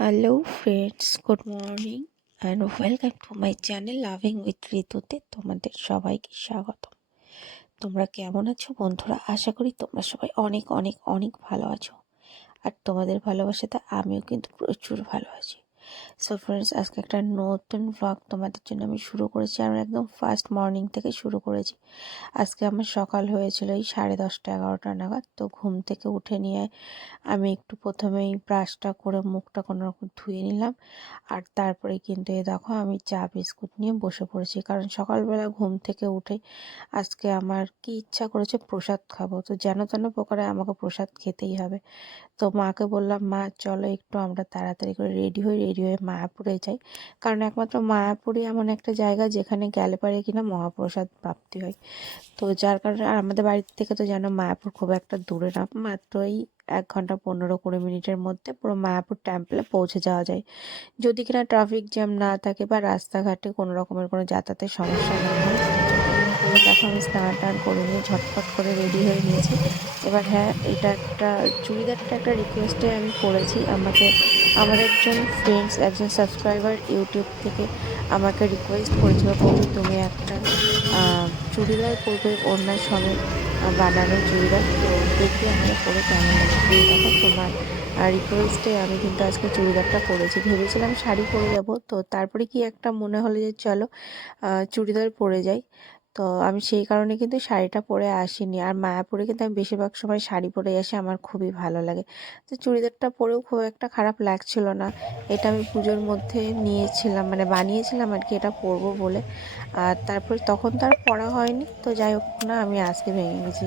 Hello friends good morning and welcome to my channel loving with ঋতুতে তোমাদের সবাইকে স্বাগত তোমরা কেমন আছো বন্ধুরা? আশা করি তোমরা সবাই অনেক অনেক অনেক ভালো আছো। আর তোমাদের ভালোবাসাতে আমিও কিন্তু প্রচুর ভালো আছি। সো ফ্রেন্ডস আজকে একটা নতুন ভ্লগ তোমাদের জন্য আমি শুরু করেছি। আমি একদম ফার্স্ট মর্নিং থেকে শুরু করেছি। আজকে আমার সকাল হয়েছিল এই সাড়ে দশটা, এগারোটা নাগাদ। তো ঘুম থেকে উঠে নিয়ে আমি একটু প্রথমেই ব্রাশটা করে মুখটা কোনো রকম ধুয়ে নিলাম। আর তারপরে কিন্তু এ দেখো আমি চা, বিস্কুট নিয়ে বসে পড়েছি। কারণ সকালবেলা ঘুম থেকে উঠে আজকে আমার কি ইচ্ছা করেছে প্রসাদ খাব। তো যেন তেন প্রকারে আমাকে প্রসাদ খেতেই হবে। তো মাকে বললাম, মা, চলো একটু আমরা তাড়াতাড়ি করে রেডি হই রেডি হয়ে মায়াপুরে যাই। কারণ একমাত্র মায়াপুরই এমন একটা জায়গা যেখানে গেলে পারে কিনা মহাপ্রসাদ প্রাপ্তি হয়। তো যার কারণে আর আমাদের বাড়ি থেকে তো যেন মায়াপুর খুব একটা দূরে না, মাত্র এই এক ঘণ্টা পনেরো কুড়ি মিনিটের মধ্যে পুরো মায়াপুর টেম্পলে পৌঁছে যাওয়া যায়। যদি কিনা ট্রাফিক জ্যাম না থাকে বা রাস্তাঘাটে কোনো রকমের কোনো যাতায়াতের সমস্যা না হয়। তো দেখো আমি স্নান টান করে নিয়ে ঝটফট করে রেডি হয়ে নিয়েছি এবার হ্যাঁ এটা একটা চুড়িদারটা একটা রিকোয়েস্টে আমি করেছি। আমাকে আমার একজন ফ্রেন্ডস একজন সাবস্ক্রাইবার ইউটিউব থেকে আমাকে রিকোয়েস্ট করেছিল বৌদি তুমি একটা চুড়িদার পরবে অন্যায় আহ, বানানো চুড়িদার। তো দেখি আমাকে পরে কেমন দেখো তোমার রিকোয়েস্টে আমি কিন্তু আজকে চুড়িদারটা পরেছি। ভেবেছিলাম শাড়ি পরে যাব। তো তারপরে কি একটা মনে হলো যে চলো চুড়িদার পরে যাই। তো আমি সেই কারণে কিন্তু শাড়িটা পরে আসিনি। আর মায়াপুরে কিন্তু আমি বেশিরভাগ সময় শাড়ি পরে আসি, আমার খুবই ভালো লাগে। তো চুড়িদারটা পরেও খুব একটা খারাপ লাগছিল না। এটা আমি পুজোর মধ্যে নিয়েছিলাম মানে বানিয়েছিলাম আর কি, এটা পরবো বলে। আর তারপর তখন তো আর পরা হয়নি। তো যাই হোক না, আমি আজকে ভেঙে গেছি।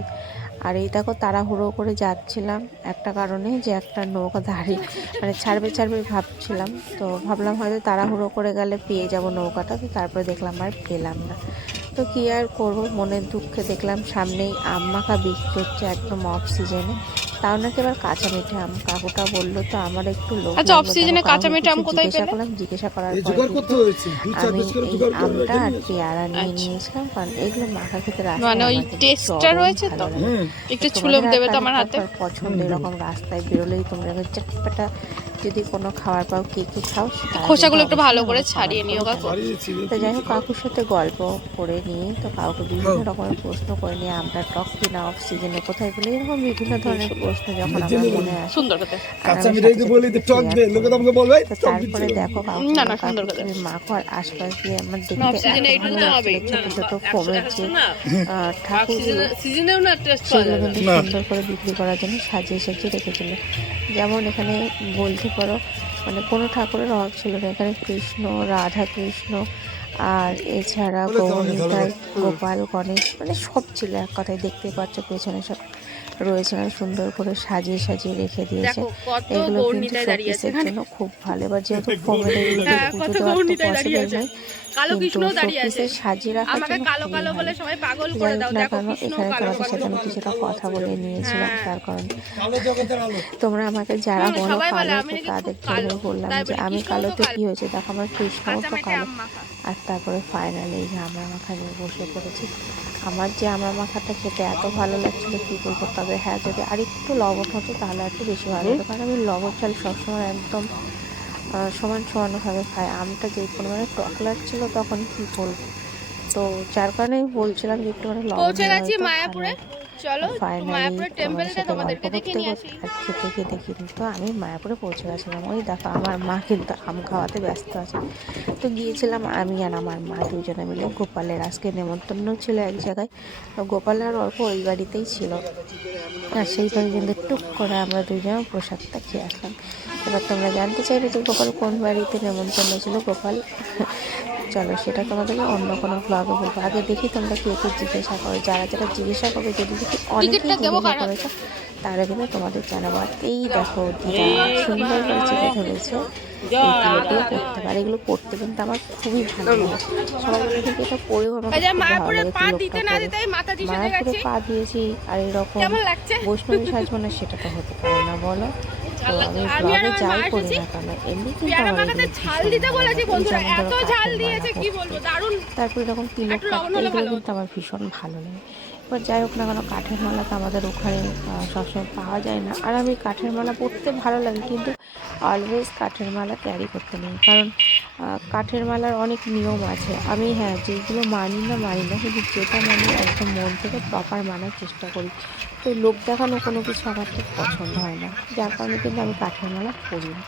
আর এই দেখো তাড়াহুড়ো করে যাচ্ছিলাম একটা কারণে যে একটা নৌকা দাঁড়িয়ে মানে ছাড়বে ছাড়বে ভাবছিলাম। তো ভাবলাম হয়তো তাড়াহুড়ো করে গেলে পেয়ে যাব নৌকাটা, তো তারপরে দেখলাম আর পেলাম না। তো কী আর করব মনের দুঃখে দেখলাম সামনেই আম মাখা বিক্রি হচ্ছে একদম অফ সিজনে তাও নাকি এবার কাঁচা মিঠে আম কাকুটা বলল তো আমার একটু লোভ আচ্ছা, এ দেখো, কাঁচা আমি মিঠে আম কোথায় জিজ্ঞাসা পেলে? করলাম জিজ্ঞাসা করার পরে আমি এই আমটা আর? পেয়ারা নিয়ে আচ্ছা। নিয়েছিলাম কারণ এগুলো মাখা খেতে রাস্তায় মানে ওই টেস্টটা রয়েছে তো? একটু ছুলে দেবে তো আমার হাতে পছন্দ। এরকম রাস্তায় বেরোলেই তোমরা চটপটা যদি কোনো খাবার পাও কে কে খাও খোসাগুলো একটু ভালো করে ছাড়িয়ে নিও কাকু। তো যাই হোক কাকুর সাথে গল্প করে নিয়ে তো কাউকে বিভিন্ন হ্যাঁ। রকমের প্রশ্ন করে নিয়ে আমরা টক কিনা অফ সিজনে কোথায় বলে এরকম বিভিন্ন ধরনের প্রশ্ন যখন আমার মনে আসে সুন্দর কথা। তারপরে দেখো কাকু না, না, কাকু সুন্দর কথা। তুমি মাখো আর আশপাশ দিয়ে আমার দেখতে। ছোট ছোট ফোমের যে ঠাকুরগুলো সিজনেও না টেস্ট পাওয়া সেগুলো কিন্তু সুন্দর করে বিক্রি করার জন্য সাজিয়ে সাজিয়ে রেখেছিল। যেমন এখানে বলতে পারো মানে কোনো ঠাকুরের অভাব ছিল না এখানে কৃষ্ণ রাধা কৃষ্ণ আর এছাড়া। গৌরীতাই গোপাল গণেশ মানে সব ছিল এক কথায় দেখতে পাচ্ছ পেছনে সব রয়েছে না সুন্দর করে সাজিয়ে সাজিয়ে রেখে দিয়েছে। দেখো কত এগুলো কিন্তু গৌরনীতায় দাঁড়িয়ে আছে শোপিসের জন্য খুব ভালো এবার যেহেতু ফোমের এগুলো হ্যাঁ, পুজো কত দেওয়ার তো পসিবল নয় কিন্তু কৃষ্ণ দাঁড়িয়ে আছে। শোপিসে সাজিয়ে রাখার জন্য কালো খুবই কালো ভালো। বলে সবাই পাগল যাই করে হোক দাও। না কৃষ্ণ এখানে তোমাদের সাথে আমি কিছুটা কথা বলে নিয়েছিলাম হ্যাঁ। তার কারণ তোমরা আমাকে যারা বলো কালো তো তাদের জন্য বললাম যে আমি কালোতে কালো। কি হয়েছে? দেখো আমার কৃষ্ণও তো কালো। আর তারপরে ফাইনালি এই যে আমরা মাখা নিয়ে বসে পড়েছি আমার যে আমরা মাখাটা খেতে এত ভালো লাগছিল কী বলব তবে হ্যাঁ যদি আর একটু লবণ হতো তাহলে একটু বেশি ভালো হতো। কারণ আমি লবণ চাল সবসময় একদম সমান সমানভাবে খাই। আমটা যে পরিমাণে টক লাগছিল তখন কী বলব? তো যার কারণে আমি বলছিলাম যে একটু মানে লবণ মায়াপুরে। ফাইনালি তোমাদের সাথে গল্প করতে করতে আর খেতে খেতে কিন্তু আমি মায়াপুরে পৌঁছে গেছিলাম। ওই দেখো আমার মা কিন্তু আম খাওয়াতে ব্যস্ত আছে। তো গিয়েছিলাম আমি আর আমার মা দুজনে মিলে গোপালের। আজকে নেমন্তন্ন ছিল এক জায়গায়। গোপাল আর অল্প ওই বাড়িতেই ছিল। আর সেইভাবে কিন্তু টুক করে আমরা দুজন প্রসাদটা খেয়ে আসলাম। এবার তোমরা জানতে চাইলে যে গোপাল কোন বাড়িতে নেমন্তন্ন ছিল। গোপাল চলো সেটা তোমাদেরকে অন্য কোনো ব্লগে বলব। আগে দেখি তোমরা কে কে জিজ্ঞাসা করো। যারা যারা জিজ্ঞাসা করবে যদি দেখি অনেকেই জিজ্ঞাসা করেছে তাহলে কিন্তু তোমাদের জানাব। আর এই দেখো দিদা সুন্দর করে চেপে ধরেছে এই তুলোগুলো পড়তে পারে। এগুলো পড়তে কিন্তু আমার খুবই ভালো লাগে। সবাই বলে কিন্তু এটা পড়েও আমার আচ্ছা ভালো লাগে পা মায়াপুরে দিয়েছি আর এরকম বৈষ্ণবী সাজবো না সেটা তো হতে পারে না বলো। তো আমি আমি ব্লগে আমার যাই করি না কেন? এমনি কিন্তু তারপর এরকম তিলক এগুলো কিন্তু আমার ভীষণ ভালো লাগে। এবার যাই হোক না কেন কাঠের মালা তো আমাদের ওখানে সবসময় পাওয়া যায় না। আর আমি কাঠের মালা পরতে ভালো লাগে কিন্তু অলওয়েজ কাঠের মালা ক্যারি করতে নেই। কারণ কাঠের মালার অনেক নিয়ম আছে। আমি হ্যাঁ যেগুলো মানি না মানি না কিন্তু যেটা মানি একদম মন থেকে প্রপার মানার চেষ্টা করি। তো লোক দেখানো কোনো কিছু আমার ঠিক পছন্দ হয় না। যার কারণে কিন্তু আমি কাঠের মালা পরি না।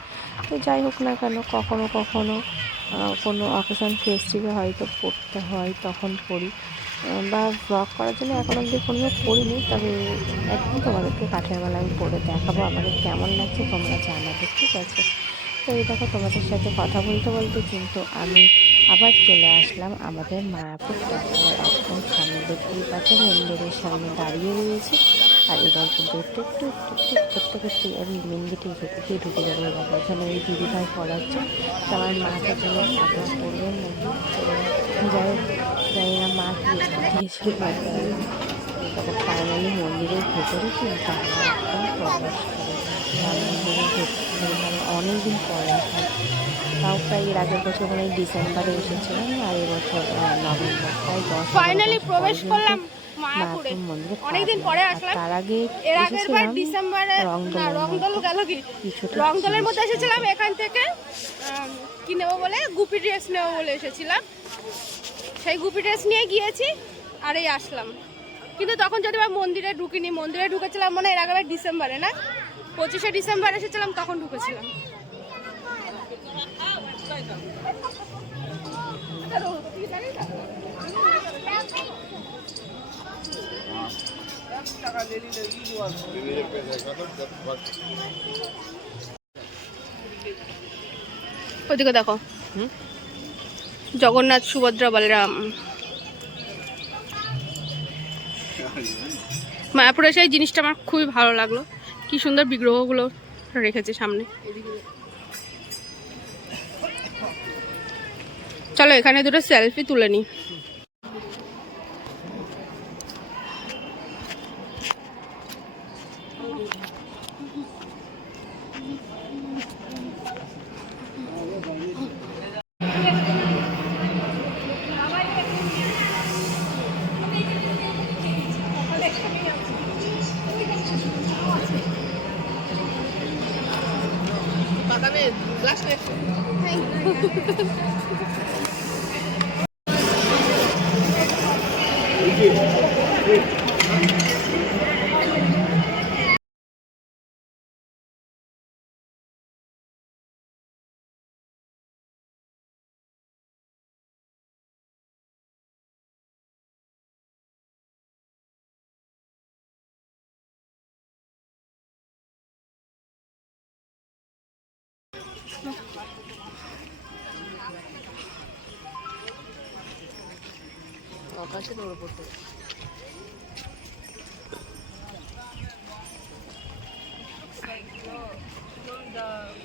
তো যাই হোক না কেন, কখনো কখনো কোনো অকেশন ফেস্টিভে হয়তো পড়তে হয়, তখন পড়ি। বা ব্লগ করার জন্য এখন অবধি কোনো পড়িনি, তবে একদিন তোমাদেরকে কাঠের মালা আমি পরে দেখাবো, আমাদের কেমন লাগছে তোমরা জানাবে, ঠিক আছে? তো এই দেখো তোমাদের সাথে কথা বলতে বলতে কিন্তু আমি আবার চলে আসলাম আমাদের মায়াপুর টেম্পলের একদম সামনে। দেখতেই পাচ্ছ মন্দিরের সামনে দাঁড়িয়ে রয়েছে। আর এবার কিন্তু একটু একটু করতে করতে আমি মেন গেটে ঢুকে ঢুকে যাব দেখো এখানে ওই দিদিভাই পড়াচ্ছে। তো আমার মাকে দিয়ে আপনারা তো যাই জানি না মা দিয়েছিল তবে ফাইনালি মন্দিরের ভেতরে কিন্তু আমরা একদম প্রবেশ করি। মন্দিরের ভেতরে মানে অনেক দিন পরে প্রায় এর আগের বছর মানে ডিসেম্বরে এসেছিলাম আর এবছর নভেম্বর প্রায় দশ ফাইনালি প্রবেশ করলাম কিন্তু মায়াপুরে। অনেকদিন পরে আসলাম। তার আগে এর আগের বার ডিসেম্বরে না রংদোলের রংদল গেল কি? রংদলের মধ্যে এসেছিলাম এখান থেকে কি নেব বলে? গুপি ড্রেস নেব বলে এসেছিলাম। সেই গুপি ড্রেস নিয়ে গিয়েছি আর এই আসলাম। কিন্তু তখন যদি বা মন্দিরে ঢুকিনি মন্দিরে ঢুকেছিলাম মানে এর আগের ডিসেম্বরে না? পঁচিশে ডিসেম্বর এসেছিলাম তখন ঢুকেছিলাম। ওদিকে দেখো। জগন্নাথ সুভদ্রা বলরাম। মায়াপুরে সেই জিনিসটা আমার খুবই ভালো লাগল। কি সুন্দর বিগ্রহগুলো রেখেছে সামনে। চলো এখানে দুটো সেলফি তুলে নিই Flashlight. Hey. 아가씨도 물어볼게. Like, no, no, no.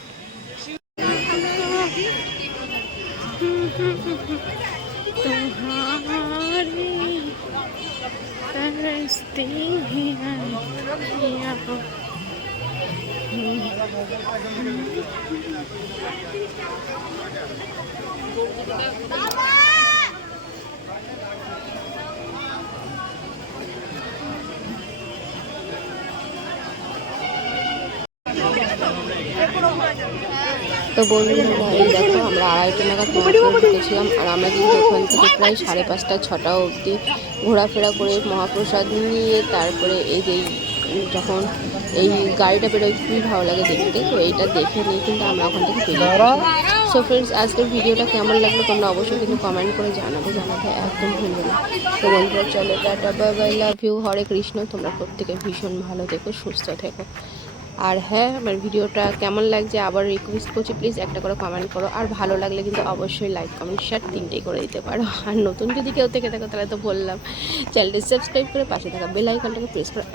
তো বন্ধুরা, এই দেখো, আমরা আড়াইটা নাগাদ মহাপুরে ঢুকেছিলাম আর আমরা কিন্তু ওখান থেকে প্রায় সাড়ে পাঁচটা, ছটা অবধি ঘোরাফেরা করে মহাপ্রসাদ নিয়ে, তারপরে এই যে, যখন এই গাড়িটা বেরোয় খুবই ভালো লাগে দেখতে। তো এইটা দেখে নিয়ে কিন্তু আমরা ওখান থেকে বেরিয়ে সো ফ্রেন্ডস আজকের ভিডিওটা কেমন লাগল তোমরা অবশ্যই কিন্তু কমেন্ট করে জানাবে জানাবে একদম ভুলবে না। তো বন্ধুরা চলো ta-ta bye bye love you Hare Krishna. তোমরা প্রত্যেকে ভীষণ ভালো থেকো সুস্থ থেকো। আর হ্যাঁ আমার ভিডিওটা কেমন লাগছে আবার রিকোয়েস্ট করছি প্লিজ একটা করে কমেন্ট করো। আর ভালো লাগলে কিন্তু অবশ্যই লাইক কমেন্ট শেয়ার তিনটেই করে দিতে পারো। আর নতুন যদি কেউ থেকে থাকো তাহলে তো বললাম। চ্যানেলটি সাবস্ক্রাইব করে পাশে থাকা বেল আইকনটাকে প্রেস করে।